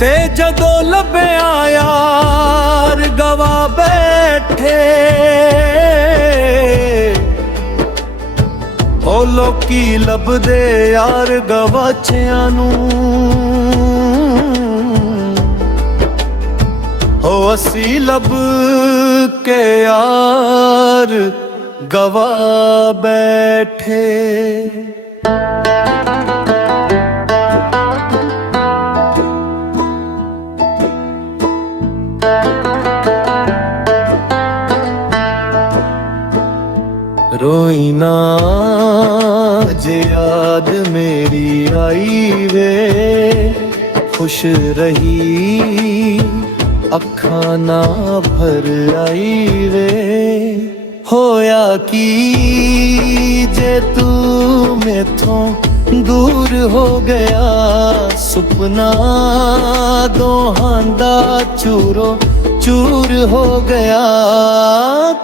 ते जदों लभ्या यार गवा बैठे, ओ लोकी लभदे यार गवाचियां नूं, ओ असी लब के यार गवा बैठे। रोई ना जे याद मेरी आई वे, खुश रही अखां ना भर आई वे। होया की जे तू मैथों दूर हो गया, सुपना दोहां दा चूरो चूर हो गया।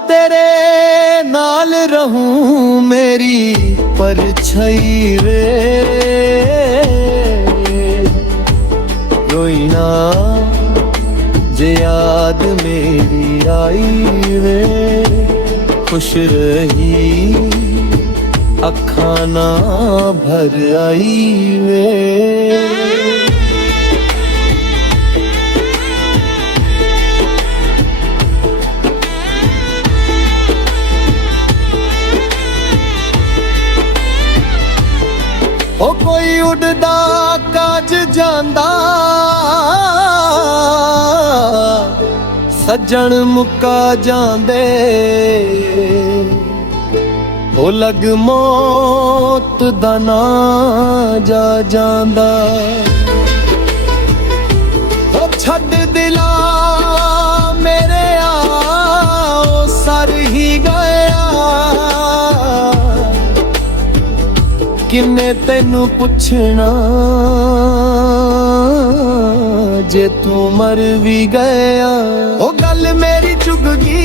तेरे नाल रहूं मेरी परछाई वे, रोई ना जे याद मेरी आई वे, खुश रही अखां ना भर आई वे। ओ कोई उड़दा काज जांदा, सज्जन मुक्का जांदे, ओ लग मौत दा ना जा जांदा। ओ छड्ड दिला मेरे आ सर ही गया, किन्ने तैनू पुछना जे तू मर भी गया। ओ गल मेरी चुग गई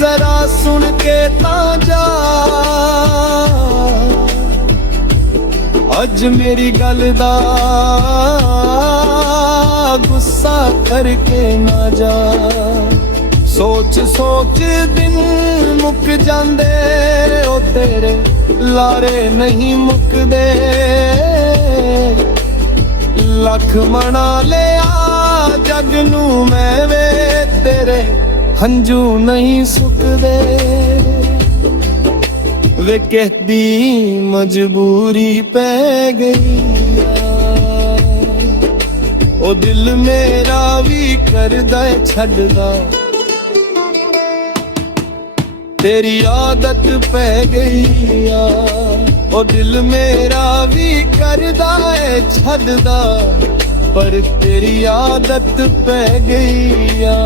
जरा सुन के तां जा, अज मेरी गल दा गुस्सा करके ना जा। सोच सोच दिन मुक जांदे, ओ तेरे लारे नहीं मुकदे। लख मना लिया जग नू मैं वे, तेरे हंजू नहीं सुकदे। वे कहती मजबूरी पै गई, ओ दिल मेरा भी करदा छड्डदा, तेरी आदत पै गई आ। ओ दिल मेरा भी करदा है छड्डदा, पर तेरी आदत पै गई आ।